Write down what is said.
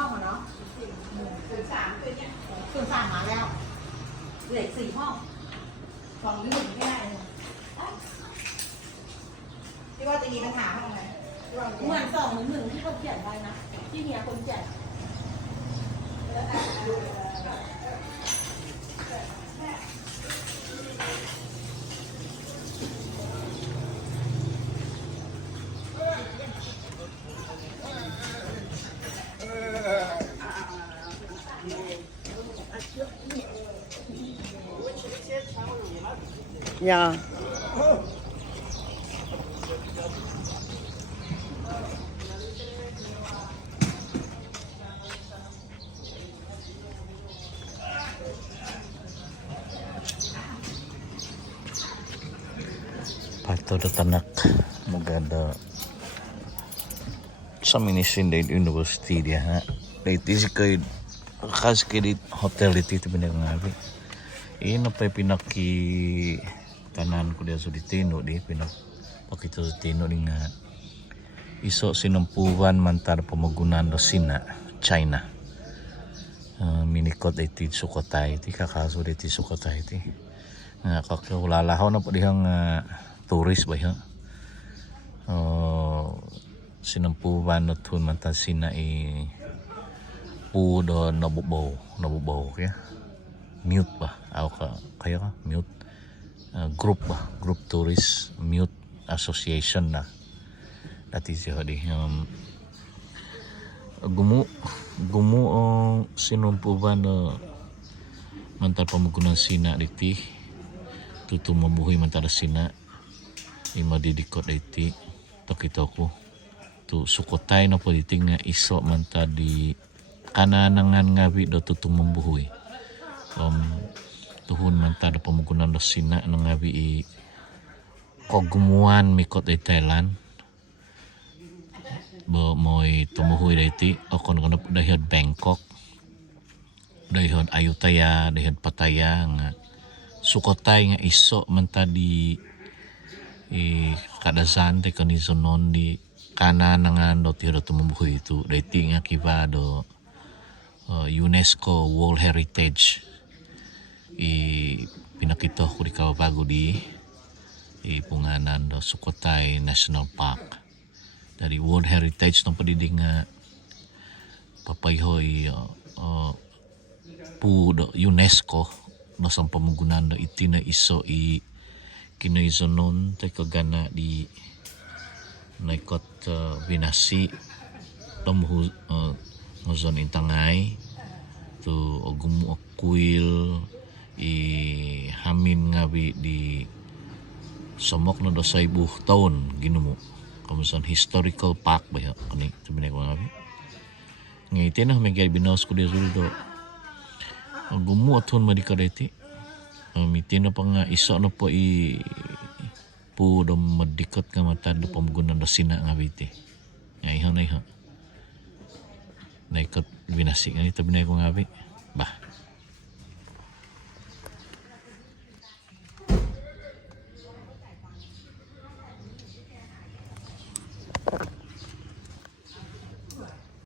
ห้องเหรอเนาะ03มาแล้วเหลือ4ห้อง2 หรือ 1ไม่ได้ที่ว่าจะมีปัญหาห้องไหนเหมือน2 หรือ 1ที่เขาเขียนไว้นะที่เมียคนแจกJa. Parto da tanak maganda sa Ministry University dia ha. Dito si kay khas kay hotel dito pinangabi. Ina pa pinaki tanan ko dia sa ditino di pinapakita sa tino di nga iso sinumpuan mantar pamagunan do sina China. Minikot iti Sukhothai iti kakaso iti Sukhothai iti nga kakulalahaw na po dihang tourist ba yan sinumpuan no tun mantar sina pu do nabubaw kaya mute ba kaya ka mute group tourist mute association na dati siya di gumu ang sinumpuban na mantar pamagunan sina diti tutu mabuhay mantar sina madidikot diti takita ko tu Sukhothai na po diti nga iso mantar di kananangan ngabi do tutu mabuhay tuhun mantar pamagunan do sina nang ngabi kogumuan mikot ay Thailand bo moy tumuhoy dayti akon kono dahil Bangkok dahil Ayutthaya dahil Pattaya nga Sukhothai nga iso manta di kadasan te kanisonon di kananangan do tiro tumuhoy itu dayti nga kiba do UNESCO World Heritage pinakita ko di kawabago di punganan do Sukhothai National Park dari World Heritage ng padiding papayhoy pu do UNESCO no sang pamagunan do iti na iso kinaisonon tay kagana di naikot binasi tomhu ngozon intangay tu ogumu akuil hamin ngabi di somok na do sa taon ginumo kamusan historical park ba ya kani sabi ko ngabi ngiti na may binos ko di do gumuot hon madikadeti mitin na pa nga iso na po pu do madikot nga mata do pamagunan do sina nga biti nga iha na ikot binasi nga ito binay ko ngabi bah